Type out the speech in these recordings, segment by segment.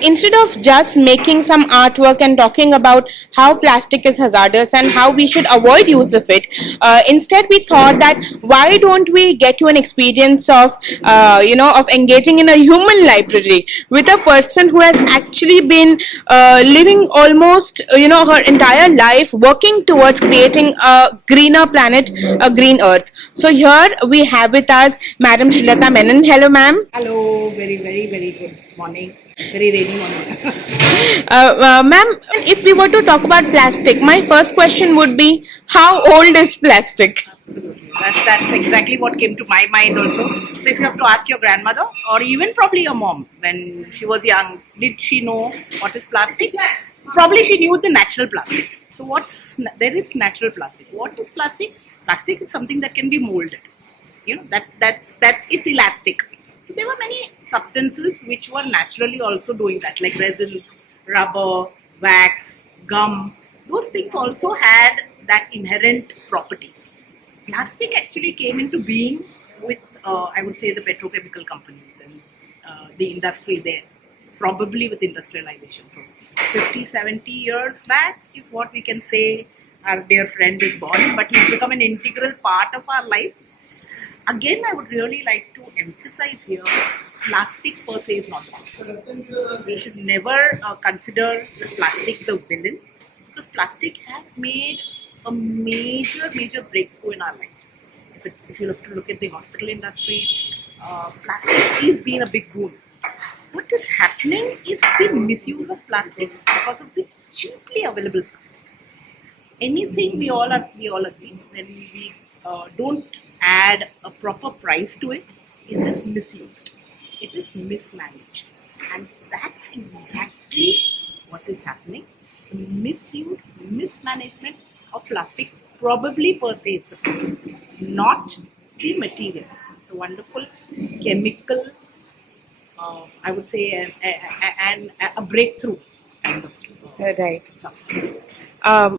Instead of just making some artwork and talking about how plastic is hazardous and how we should avoid use of it, instead we thought that why don't we get to an experience of of engaging in a human library with a person who has actually been living almost her entire life working towards creating a greener planet, a green earth. So here we have with us Madam Sreelata Menon. Hello, ma'am. Hello, very, very, very good morning. Very rainy morning. Ma'am, if we were to talk about plastic, my first question would be, how old is plastic? Absolutely. That's exactly what came to my mind also. So if you have to ask your grandmother or even probably your mom when she was young, did she know what is plastic? Probably she knew the natural plastic. So there is natural plastic. What is plastic? Plastic is something that can be molded. That's it's elastic. So there were many substances which were naturally also doing that, like resins, rubber, wax, gum. Those things also had that inherent property. Plastic actually came into being with, I would say, the petrochemical companies and the industry there, probably with industrialization. So 50, 70 years back is what we can say our dear friend is born, but he's become an integral part of our life. Again, I would really like to emphasize here, plastic per se is not bad. We should never consider the plastic the villain, because plastic has made a major breakthrough in our lives. If you have to look at the hospital industry, plastic is being a big boon. What is happening is the misuse of plastic because of the cheaply available plastic. Anything we all agree, when we don't add a proper price to it, it is misused, it is mismanaged, and that's exactly what is happening. The misuse, mismanagement of plastic probably per se is the problem, not the material. It's a wonderful chemical, I would say, a breakthrough kind of Right. substance. Um,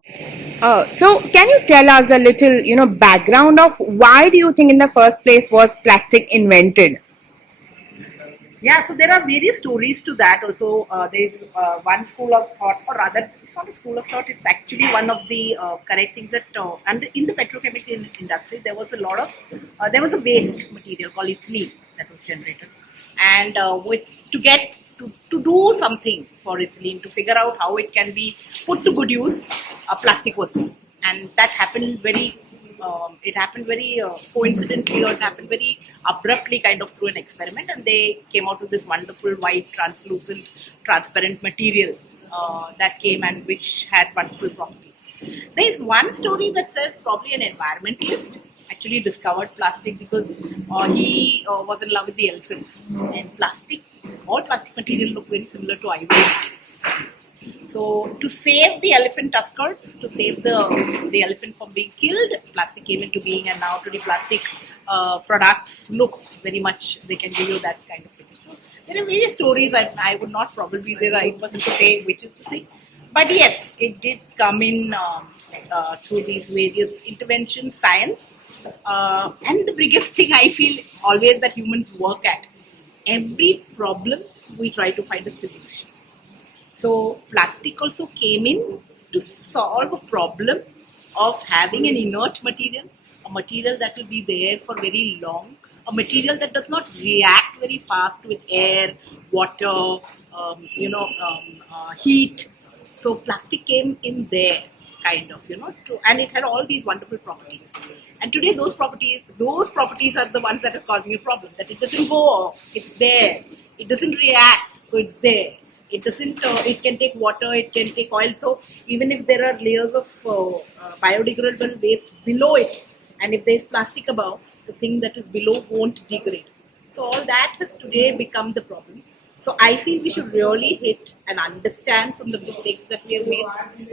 so can you tell us a little, background of why do you think in the first place was plastic invented? Yeah, so there are various stories to that. Also, there's one school of thought, or rather, it's not a school of thought. It's actually one of the correct things that, and in the petrochemical industry, there was a lot of, there was a waste material called ethylene that was generated, and to do something for ethylene, to figure out how it can be put to good use, plastic was born, and that happened very it happened very coincidentally, or it happened very abruptly, kind of through an experiment, and they came out with this wonderful white, translucent, transparent material that came and which had wonderful properties. There is one story that says probably an environmentalist actually discovered plastic because he was in love with the elephants, and all plastic material look very similar to ivory materials. So to save the elephant tuskers, to save the elephant from being killed, plastic came into being, and now today plastic products look very much, they can give you that kind of thing. So there are various stories. I would not probably be the right person to say which is the thing, but yes, it did come in through these various interventions, science, and the biggest thing I feel always that humans work at, every problem we try to find a solution. So plastic also came in to solve a problem of having an inert material, a material that will be there for very long, a material that does not react very fast with air, water, heat. So plastic came in there, kind of, and it had all these wonderful properties. And today those properties are the ones that are causing a problem. That it doesn't go off, it's there. It doesn't react, so it's there. It doesn't. It can take water. It can take oil. So even if there are layers of biodegradable waste below it, and if there is plastic above, the thing that is below won't degrade. So all that has today become the problem. So I feel we should really hit and understand from the mistakes that we have made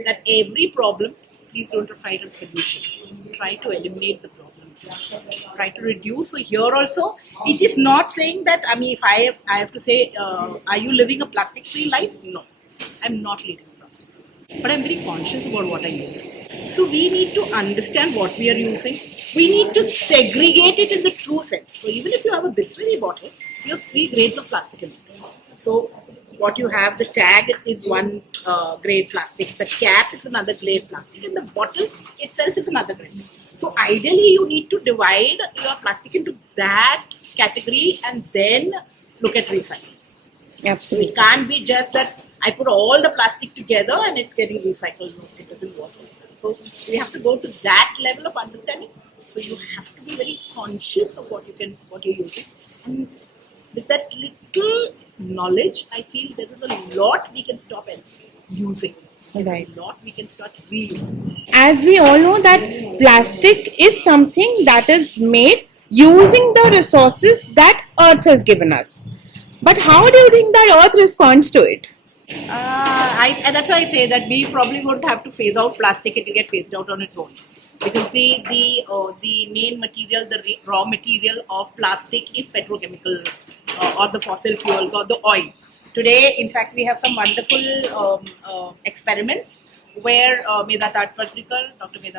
that every problem, please don't find a solution. Try to eliminate the problem. Try to reduce. So here also, it is not saying that, I mean, if I have to say, are you living a plastic-free life? No, I'm not living a plastic-free. But I'm very conscious about what I use. So we need to understand what we are using. We need to segregate it in the true sense. So even if you have a Bisleri bottle, you have 3 grades of plastic in it. So What you have, the tag is one grade plastic, the cap is another grade plastic, and the bottle itself is another grade. So ideally, you need to divide your plastic into that category and then look at recycling. So it can't be just that I put all the plastic together and it's getting recycled. No, it doesn't work like that. So we have to go to that level of understanding. So you have to be very conscious of what you're using. And with that little knowledge, I feel there is a lot we can stop using. Right. A lot we can start reusing. As we all know that plastic is something that is made using the resources that earth has given us, but how do you think that earth responds to it? And that's why I say that we probably won't have to phase out plastic; it will get phased out on its own. Because the main material, the raw material of plastic is petrochemical or the fossil fuels or the oil. Today, in fact, we have some wonderful experiments where Dr. Medha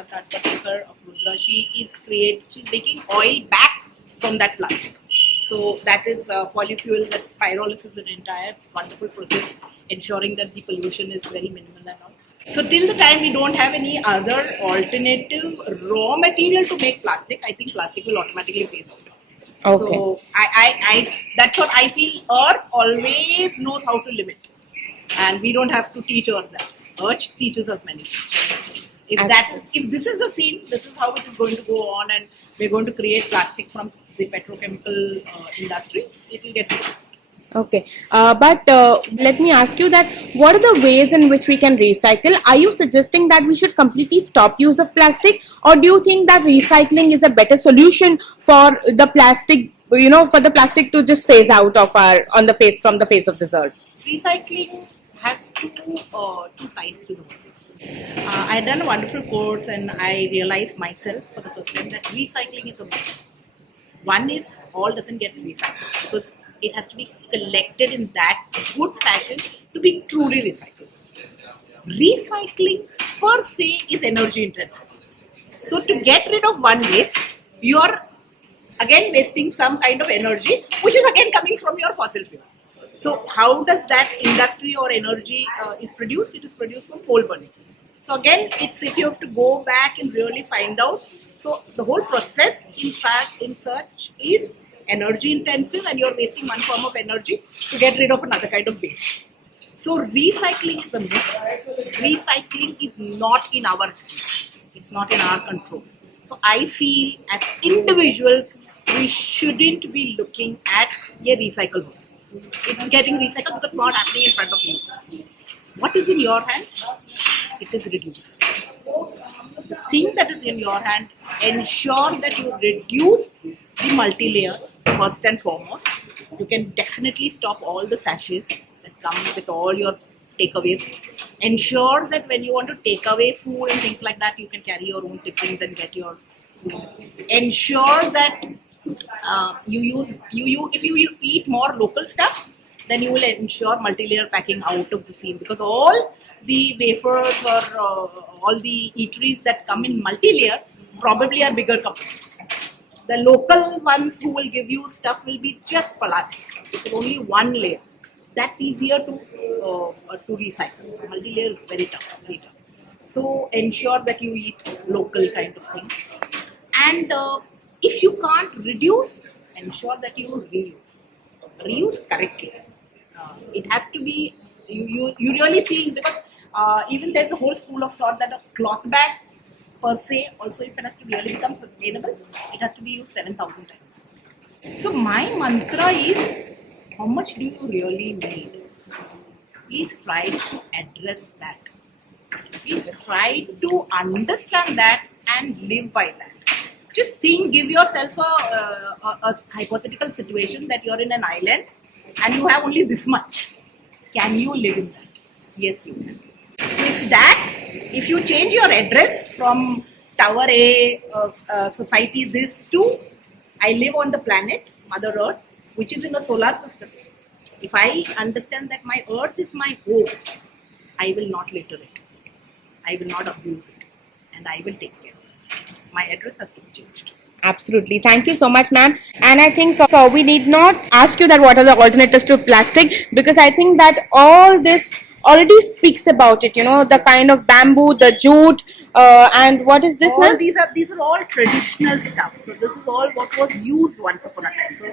Tatparkar of Rudra, she's making oil back from that plastic. So that is polyfuel, that's pyrolysis, an entire wonderful process, ensuring that the pollution is very minimal and all. So till the time we don't have any other alternative raw material to make plastic, I think plastic will automatically phase out. Okay. So I that's what I feel. Earth always knows how to limit, and we don't have to teach Earth that. Earth teaches us many things. If this is the scene, this is how it is going to go on, and we're going to create plastic from the petrochemical industry. It will get rid. Okay, but let me ask you that what are the ways in which we can recycle? Are you suggesting that we should completely stop use of plastic, or do you think that recycling is a better solution for the plastic, for the plastic to just phase out of from the face of this earth? Recycling has two sides to it. I had done a wonderful course and I realized myself for the first time that recycling is a myth. One is all doesn't get recycled because it has to be collected in that good fashion to be truly recycled. Recycling per se is energy intensive. So to get rid of one waste, you are again wasting some kind of energy, which is again coming from your fossil fuel. So how does that industry or energy is produced? It is produced from coal burning. So again, it's if you have to go back and really find out. So the whole process in such is energy intensive and you're wasting one form of energy to get rid of another kind of waste. So recycling is a myth. Recycling is not in our hands. It's not in our control. So I feel as individuals, we shouldn't be looking at a recycle book. It's getting recycled because it's not happening in front of you. What is in your hand? It is reduce. The thing that is in your hand, ensure that you reduce the multi-layer first and foremost. You can definitely stop all the sachets that come with all your takeaways. Ensure that when you want to take away food and things like that, you can carry your own tiffins and get your food. Ensure that if you eat more local stuff, then you will ensure multi-layer packing out of the scene, because all the wafers or all the eateries that come in multi-layer probably are bigger companies. The local ones who will give you stuff will be just plastic. It's only one layer. That's easier to recycle. Multi-layer is very tough. So ensure that you eat local kind of thing. And if you can't reduce, ensure that you reuse. Reuse correctly. It has to be, you really seeing, because even there's a whole school of thought that a cloth bag per se, also if it has to really become sustainable, it has to be used 7,000 times. So my mantra is, how much do you really need? Please try to address that. Please try to understand that and live by that. Just give yourself a hypothetical situation that you're in an island and you have only this much. Can you live in that? Yes, you can. If you change your address from Tower A, Society this to, I live on the planet, Mother Earth, which is in a solar system. If I understand that my Earth is my home, I will not litter it. I will not abuse it. And I will take care of it. My address has to be changed. Absolutely. Thank you so much, ma'am. And I think we need not ask you that what are the alternatives to plastic, because I think that all this already speaks about it. You know, the kind of bamboo, the jute, and what is this, All ma'am? these are all traditional stuff. So this is all what was used once upon a time. So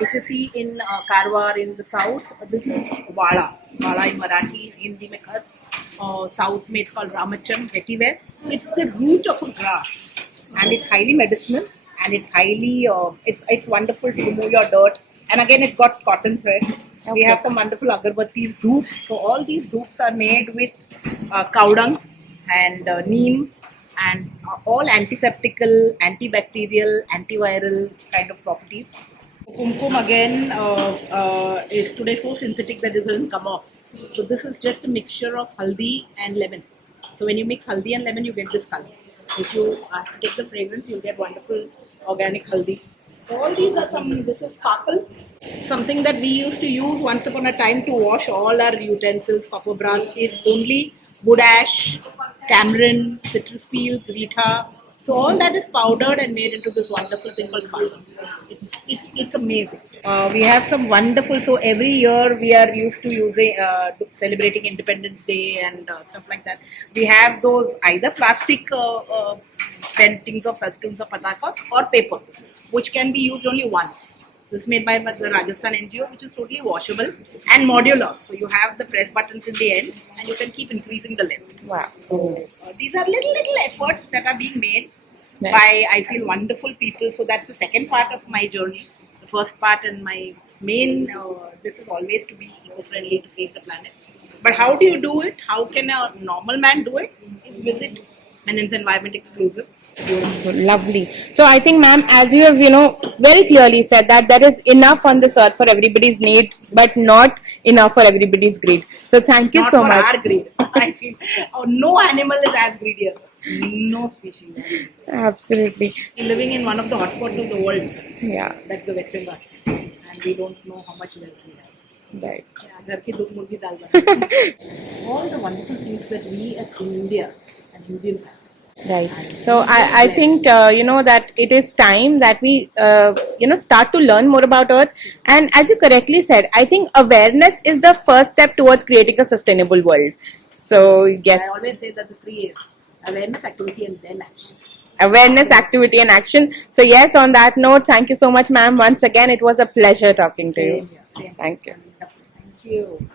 if you see in Karwar in the south, this is Wala. Wala in Marathi, Hindi mein khas. South mein it's called Ramacham, vetiver. So it's the root of a grass, and it's highly medicinal, and it's highly it's wonderful to remove your dirt. And again, it's got cotton thread. We Okay. have some wonderful agarbattis, dhoops. So all these dhoops are made with cow dung and neem and all antiseptical, antibacterial, antiviral kind of properties. Kumkum again is today so synthetic that it doesn't come off. So this is just a mixture of haldi and lemon. So when you mix haldi and lemon, you get this color. If you take the fragrance, you'll get wonderful organic haldi. So all these are some. This is sparkle, something that we used to use once upon a time to wash all our utensils. Copper brass is only wood ash, tamarind, citrus peels, rita. So all that is powdered and made into this wonderful thing called sparkle. It's amazing. We have some wonderful. So every year we are used to using celebrating Independence Day and stuff like that. We have those either plastic paintings of festoons of patakas or paper, which can be used only once. This is made by the Rajasthan NGO, which is totally washable and modular. So you have the press buttons in the end, and you can keep increasing the length. Wow. These are little efforts that are being made Nice. by I feel wonderful people. So that's the second part of my journey. The first part and my main this is always to be eco-friendly to save the planet. But how do you do it? How can a normal man do it? Is visit Menon's Environment Exclusive. Beautiful, lovely. So I think, ma'am, as you have, very clearly said that there is enough on this earth for everybody's needs, but not enough for everybody's greed. So thank you Not so for much. our greed. I feel no animal is as greedy as us. No species. Absolutely. We're living in one of the hotspots of the world. Yeah. That's the Western Ghats. And we don't know how much wealth we have. Right. Yeah, घर की दूध मुर्गी दाल बना. All the wonderful things that we as India and Indians have. Right. So I think, that it is time that we, start to learn more about Earth. And as you correctly said, I think awareness is the first step towards creating a sustainable world. So, yes, I always say that the three A's: awareness, activity, and then action. awareness, activity, and action. So, yes, on that note, thank you so much, ma'am. Once again, it was a pleasure talking to you. Same here. Same. Thank you. Wonderful. Thank you.